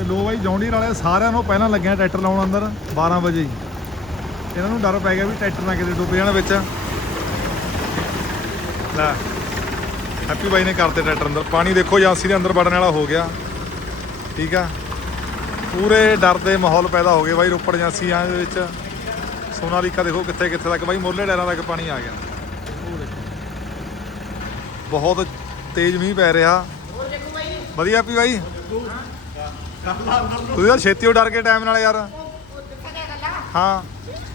ਤੇ ਲੋ ਬਾਈ ਜੌਂਡੀਰ ਵਾਲੇ ਸਾਰਿਆਂ ਨੂੰ ਪਹਿਲਾਂ ਲੱਗਿਆ ਟਰੈਕਟਰ ਲਾਉਣ ਅੰਦਰ 12 ਵਜੇ ਹੀ। ਇਹਨਾਂ ਨੂੰ ਡਰ ਪੈ ਗਿਆ ਵੀ ਟਰੈਕਟਰ ਨਾ ਕਿਤੇ ਡੁੱਬ ਜਾਣ ਵਿੱਚ। ਲੈ, ਹੈਪੀ ਬਾਈ ਨੇ ਕਰਤੇ ਟਰੈਕਟਰ ਅੰਦਰ। ਪਾਣੀ ਦੇਖੋ, ਏਜੰਸੀ ਦੇ ਅੰਦਰ ਵੜਨ ਵਾਲਾ ਹੋ ਗਿਆ। ਠੀਕ ਆ? ਪੂਰੇ ਡਰ ਦੇ ਮਾਹੌਲ ਪੈਦਾ ਹੋ ਗਏ ਬਾਈ, ਰੋਪੜ ਏਜੰਸੀਆਂ ਦੇ ਵਿੱਚ। ਸੋਨਾਲੀਕਾ ਦੇਖੋ ਕਿੱਥੇ ਕਿੱਥੇ ਤੱਕ। ਬਾਈ, ਮੁਰਲੇ ਡੈਰਾਂ ਤੱਕ ਪਾਣੀ ਆ ਗਿਆ। ਬਹੁਤ ਤੇਜ਼ ਮੀਂਹ ਪੈ ਰਿਹਾ। ਵਧੀਆ ਪੀ ਬਾਈ? ਤਾਂ ਛੇਤੀ ਹੋ ਡਰ ਕੇ ਟਾਈਮ ਨਾਲ ਯਾਰ। ਹਾਂ।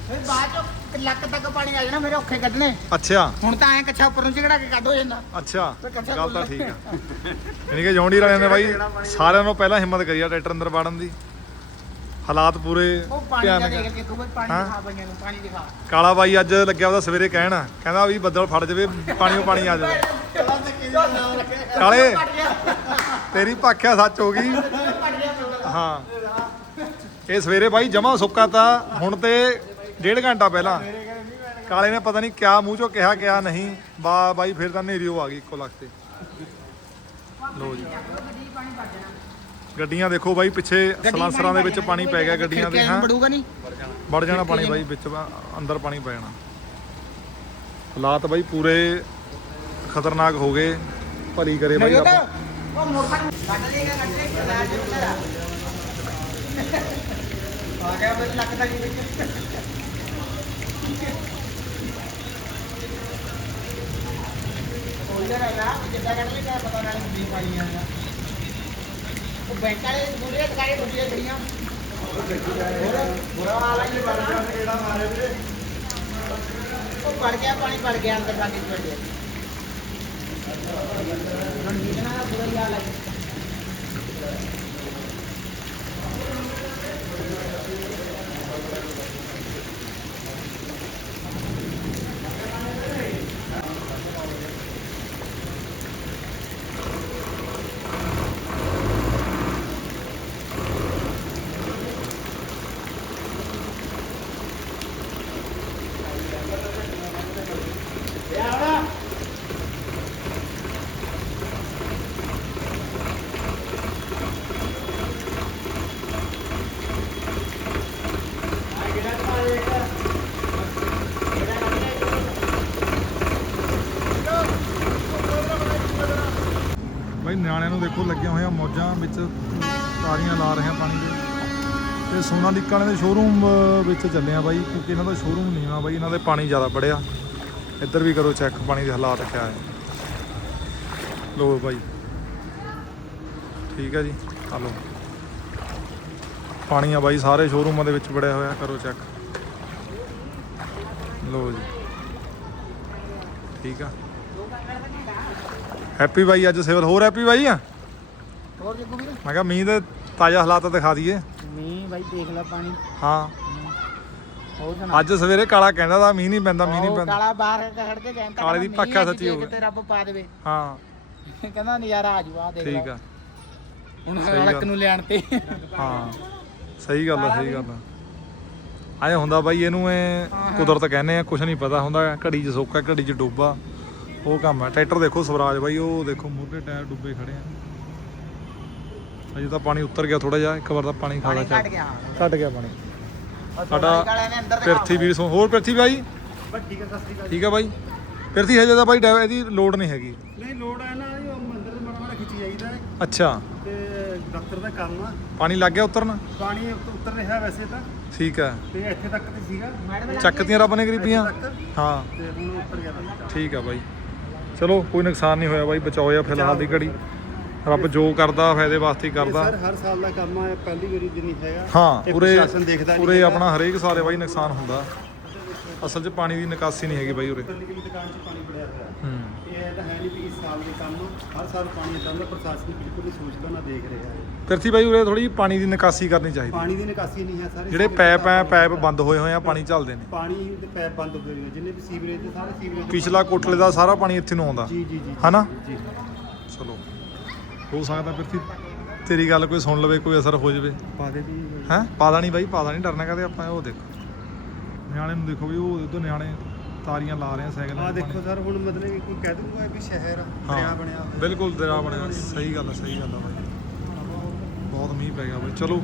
ਫਿਰ ਬਾਅਦ ਚੋਂ ਲੱਕ ਤੱਕ ਪਾਣੀ ਆ ਜਾਣਾ ਮੇਰੇ ਔਖੇ ਕੱਢਣੇ। ਅੱਛਾ। ਹੁਣ ਤਾਂ ਐ ਕੱਛਾ ਉੱਪਰ ਨੂੰ ਝਗੜਾ ਕੇ ਕੱਢ ਹੋ ਜਾਂਦਾ। ਅੱਛਾ। ਗੱਲ ਤਾਂ। ਠੀਕ ਆ। ਯਾਨੀ ਕਿ ਜੌਂਡੀ ਵਾਲਿਆਂ ਨੇ ਬਾਈ ਸਾਰਿਆਂ ਨੂੰ ਪਹਿਲਾਂ ਹਿੰਮਤ ਕਰੀ ਆ ਟਰੈਕਟਰ ਅੰਦਰ ਵੜਨ ਦੀ। ਹਾਲਾਤ ਪੂਰੇ ਉਹ ਪਾਣੀ ਧਿਆਨ ਦਾ ਨਾਲ ਦੇਖ ਕੇ ਤੂੰ ਪਾਣੀ ਹਾਂ? ਦਿਖਾ ਪਈਆਂ ਨੂੰ ਪਾਣੀ ਦਿਖਾ। ਕਾਲਾ ਬਾਈ ਅੱਜ ਲੱਗਿਆ ਉਹਦਾ ਸਵੇਰੇ ਕਹਿਣ ਕਹਿੰਦਾ ਵੀ ਬੱਦਲ ਫੜ ਜਾਵੇ ਪਾਣੀਓ ਪਾਣੀ ਆ ਜਾਵੇ। ਕਾਲੇ ਤੇਰੀ ਭਾਖਿਆ ਸੱਚ ਹੋ ਗਈ। ਹਾਂ। ਇਹ ਸਵੇਰੇ ਬਾਈ ਜਮਾ ਸੁੱਕਾ ਤਾ ਹੁਣ ਤੇ ਡੇਢ ਘੰਟਾ ਪਹਿਲਾਂ। ਕਾਲੇ ਨੇ ਪਤਾ ਨਹੀਂ ਕਿਆ ਮੂੰਹ ਚੋਂ ਕਿਹਾ ਕਿਆ ਨਹੀਂ। ਬਾ ਬਾਈ ਫਿਰ ਤਾਂ ਨੇਰੀ ਉਹ ਆ ਗਈ ਇੱਕੋ ਲੱਖ ਤੇ। ਲੋ ਜੀ। ਗੱਡੀਆਂ ਦੇਖੋ ਬਾਈ ਪਿੱਛੇ ਸਲਾਂਸਰਾਂ ਦੇ ਵਿੱਚ ਪਾਣੀ ਪੈ ਗਿਆ ਗੱਡੀਆਂ ਦੇ ਹਾਂ। ਬੜੂਗਾ ਨਹੀਂ? ਵੜ ਜਾਣਾ ਪਾਣੀ ਬਾਈ ਵਿੱਚ ਅੰਦਰ ਪਾਣੀ ਪੈ ਜਾਣਾ। ਹਾਲਾਤ ਬਾਈ ਪੂਰੇ ਖਤਰਨਾਕ ਹੋ ਗਏ। ਭਲੀ ਕਰੇ ਬਾਈ ਰੱਬ ਉਹ ਮੋਟਰ ਕੱਢ ਲੇਗਾ ਕੱਢ ਲੇਗਾ ਆ ਆ ਗਿਆ ਮੇਰੇ ਲੱਕ ਦਾ ਨਹੀਂ ਵਿੱਚ ਉਧਰ ਆ ਨਾ ਜਿੱਦਾਂ ਕੱਢ ਲੇਗਾ ਪਤਾ ਨਾ ਨਹੀਂ ਪਾਈ ਆ ਉਹ ਬੈਂਕ ਵਾਲੇ ਦੂਰੇ ਟਕਾਰੇ ਦੂਜੀਆਂ ਗੱਡੀਆਂ ਬੁਰਾ ਹਾਲ ਹੈ ਜੀ ਕਿਹੜਾ ਮਾਰੇ ਵੀਰੇ ਉਹ ਪੜ ਗਿਆ ਪਾਣੀ ਪੜ ਗਿਆ ਅੰਦਰ ਜਾ ਕੇ ਚੜਿਆ ਰਣਜੀਤ ਨਾਲ ਦਾ ਬੁਰਾ ਹੀ ਹਾਲ ਹੈ ਬਾਈ, ਨਿਆਣਿਆਂ ਨੂੰ ਦੇਖੋ ਲੱਗੀਆਂ ਹੋਈਆਂ ਮੌਜਾਂ ਵਿੱਚ ਤਾਰੀਆਂ ਲਾ ਰਹੇ ਆ ਪਾਣੀ ਦੇ। ਤੇ ਸੋਨਾਲੀਕਾ ਵਾਲੇ ਦੇ ਸ਼ੋਰੂਮ ਵਿੱਚ ਚੱਲੇ ਆ ਬਾਈ, ਕਿਉਂਕਿ ਇਹਨਾਂ ਦਾ ਸ਼ੋਰੂਮ ਨਹੀਂ ਆ ਬਾਈ, ਇਹਨਾਂ ਦੇ ਪਾਣੀ ਜ਼ਿਆਦਾ ਵੜਿਆ। ਇੱਧਰ ਵੀ ਕਰੋ ਚੈੱਕ ਪਾਣੀ ਦੇ ਹਾਲਾਤ ਕਿਆ ਹੈ। ਲੋ ਬਾਈ। ਠੀਕ ਹੈ ਜੀ, ਆ ਲੋ ਪਾਣੀ ਆ ਬਾਈ, ਸਾਰੇ ਸ਼ੋਰੂਮਾਂ ਦੇ ਵਿੱਚ ਵੜਿਆ ਹੋਇਆ, ਕਰੋ ਚੈੱਕ ਲੋ ਜੀ। ਠੀਕ ਆ। ਹੈਪੀ ਬਾਈ ਅੱਜ ਸਿਵਲ ਹੋਰ ਹੈਪੀ ਬਾਈ ਆ? ਹੋਰ ਜੱਗੂ ਵੀਰ? ਮੈਂ ਕਿਹਾ ਮੀਂਹ ਦੇ ਤਾਜ਼ਾ ਹਾਲਾਤ ਦਿਖਾ ਦਈਏ। ਮੀਂਹ ਬਾਈ ਦੇਖ ਲੈ ਪਾਣੀ। ਹਾਂ। ਹੋਰ ਸੁਣਾ? ਅੱਜ ਸਵੇਰੇ ਕਾਲਾ ਕਹਿੰਦਾ ਦਾ ਮੀਂਹ ਨਹੀਂ ਪੈਂਦਾ ਮੀਂਹ ਨਹੀਂ ਉਹ ਪੈਂਦਾ। ਕਾਲਾ ਬਾਹਰ ਖੜ ਕੇ ਕਹਿੰਦਾ ਕਾਲੇ ਦੀ ਪੱਖਾ ਸੱਚੀ ਹੋ ਕਿਤੇ ਰੱਬ ਪਾ ਦੇਵੇ। ਹਾਂ। ਕਹਿੰਦਾ ਨਜ਼ਾਰਾ ਆ ਜੂ ਆ ਦੇਖ ਠੀਕ ਆ। ਹੁਣ ਗੱਲ। ਨੂੰ ਲੈਣ ਤੇ। ਹਾਂ। ਸਹੀ ਗੱਲ ਆ ਸਹੀ ਗੱਲ ਆ। ਆਏ ਹੁੰਦਾ ਬਾਈ ਇਹਨੂੰ ਇਹ ਕੁਦਰਤ ਕਹਿੰਦੇ ਆ ਕੁਝ ਨਹੀਂ ਪਤਾ ਹੁੰਦਾ ਘੜੀ 'ਚ ਸੋਕਾ ਘੜੀ 'ਚ ਡੋਬਾ ਉਹ ਕੰਮ ਆ ਟਰੈਕਟਰ ਦੇਖੋ ਸਵਰਾਜ ਬਾਈ ਉਹ ਦੇਖੋ ਮੋਢੇ ਟਾਇਰ ਡੁੱਬੇ ਖੜੇ ਆ। ਅਜੇ ਤਾਂ ਪਾਣੀ ਉੱਤਰ ਗਿਆ ਥੋੜਾ ਜਿਹਾ ਇੱਕ ਵਾਰ ਤਾਂ ਪਾਣੀ ਖਾਦਾ ਪਾਣੀ ਘਟ ਗਿਆ। ਘਟ ਗਿਆ ਪਾਣੀ। ਸਾਡਾ ਸੋਨਾਲੀ ਵਾਲਿਆਂ ਨੇ ਅੰਦਰ ਪਿਰਥੀ ਵੀਰ ਸੋ ਹੋਰ ਪਿਰਥੀ ਬਾਈ? ਠੀਕ ਹੈ ਬਾਈ। ਪਿਰਥੀ ਹਜੇ ਤਾਂ ਬਾਈ ਇਹਦੀ ਲੋਡ ਨਹੀਂ ਹੈਗੀ। ਨਹੀਂ ਲੋੜ ਹੈ ਨਾ ਇਹ ਮੰਦਰ ਦੇ ਮਾੜਾ ਮਾੜਾ ਖਿੱਚੀ ਜਾਈਦਾ ਹੈ। ਅੱਛਾ। ਤੇ ਦਫ਼ਤਰ ਦਾ ਕੰਮ ਆ। ਪਾਣੀ ਲੱਗ ਗਿਆ ਉਤਰਨ? ਪਾਣੀ ਉੱਤ- ਉੱਤਰ ਰਿਹਾ ਵੈਸੇ ਤਾਂ। ਠੀਕ ਆ ਤੇ ਇੱਥੇ ਤੱਕ ਤੇ ਸੀਗਾ। ਚੱਕਤੀਆਂ ਰੱਬ ਨੇ ਗਰੀਬੀਆਂ ਹਾਂ। ਤੇ ਹੁਣ ਉੱਤਰ ਗਿਆ ਠੀਕ ਆ ਬਾਈ। ਚਲੋ ਕੋਈ ਨੁਕਸਾਨ ਨਹੀਂ ਹੋਇਆ ਬਾਈ ਬਚਾਓ ਆ ਫਿਲਹਾਲ ਦੀ ਘੜੀ। ਰੱਬ ਜੋ ਕਰਦਾ ਫਾਇਦੇ ਵਾਸਤੇ ਕਰਦਾ। ਸਰ ਹਰ ਸਾਲ ਦਾ ਕੰਮ ਆ ਪਹਿਲੀ ਵਾਰੀ ਨਹੀਂ ਹੈਗਾ। ਹਾਂ ਪੂਰੇ ਪ੍ਰਸ਼ਾਸਨ ਦੇਖਦਾ ਨਹੀਂ ਪੂਰੇ। ਆਪਣਾ ਹਰੇਕ ਸਾਲੇ ਬਾਈ ਨੁਕਸਾਨ ਹੁੰਦਾ। ਅਸਲ 'ਚ ਪਾਣੀ ਦੀ ਨਿਕਾਸੀ ਨਹੀਂ ਹੈਗੀ ਬਾਈ ਉਰੇ। ਪਹਿਲੀ ਵਾਰੀ ਦੁਕਾਨ 'ਚ ਪਾਣੀ ਪੜਿਆ ਹੋਇਆ। ਹੂੰ ਇਹ ਤਾਂ ਹੈ ਨਹੀਂ ਵੀ ਇਸ ਸਾਲ ਦੇ ਕੰਮ ਹਰ ਸਾਲ ਪਾਣੀ ਇਦਾਂ ਦਾ ਪ੍ਰਸ਼ਾਸਨ ਬਿਲਕੁਲ ਨਹੀਂ ਸੋਚਦਾ ਨਾ ਦੇਖ ਰਿਹਾ ਹੈ। ਪਿਰਥੀ ਬਾਈ ਉਰੇ ਥੋੜੀ ਪਾਣੀ ਦੀ ਨਿਕਾਸੀ ਕਰਨੀ ਚਾਹੀਦੀ। ਪਾਣੀ ਦੀ ਨਿਕਾਸੀ ਨਹੀਂ ਹੈ ਸਾਰੇ ਜਿਹੜੇ ਪੈਪ ਐ ਪੈਪ ਬੰਦ ਹੋਏ ਹੋਏ ਆ ਪਾਣੀ ਚੱਲਦੇ ਨੇ ਪਾਣੀ ਦੇ ਪੈਪ ਬੰਦ ਹੋਏ ਨੇ ਜਿੰਨੇ ਵੀ ਸੀਵਰੇਜ ਦੇ ਸਾਰੇ ਸੀਵਰੇਜ ਪਿਛਲਾ ਕੋਟਲੇ ਦਾ ਸਾਰਾ ਪਾਣੀ ਇੱਥੇ ਨੂੰ ਆਉਂਦਾ। ਜੀ ਜੀ ਜੀ ਹਨਾ? ਜੀ। ਚਲੋ। ਹੋ ਸਕਦਾ ਪਿਰਥੀ ਤੇਰੀ ਗੱਲ ਕੋਈ ਸੁਣ ਲਵੇ ਕੋਈ ਅਸਰ ਹੋ ਜਾਵੇ। ਪਾਦੇ ਵੀ। ਹੈ? ਪਾਦਾ ਨਹੀਂ ਬਾਈ ਪਾਦਾ ਨਹੀਂ ਡਰਨਾ ਕਹਦੇ ਆਪਾਂ ਉਹ ਦੇਖੋ। ਨਿਆਣੇ ਨੂੰ ਦੇਖੋ ਵੀ ਉਹ ਉਧਰ ਨਿਆਣੇ ਤਾਰੀਆਂ ਲਾ ਰਹੇ ਆ ਸਾਈਕਲ ਆ ਦੇਖੋ ਸਰ ਹੁਣ ਮਤਲਬ ਕਿ ਕੋਈ ਕਹਿ ਦੂਗਾ ਵੀ ਸ਼ਹਿਰ ਆ, ਦਰਿਆ ਬਣਿਆ ਹੋਇਆ। ਬਿਲਕੁਲ ਦਰਿਆ ਬਣਿਆ ਸਹੀ ਗੱਲ ਆ ਸਹੀ ਗੱਲ ਆ ਬਾਈ। ਬਹੁਤ ਮੀਂਹ ਪੈ ਗਿਆ ਬਈ। ਚਲੋ।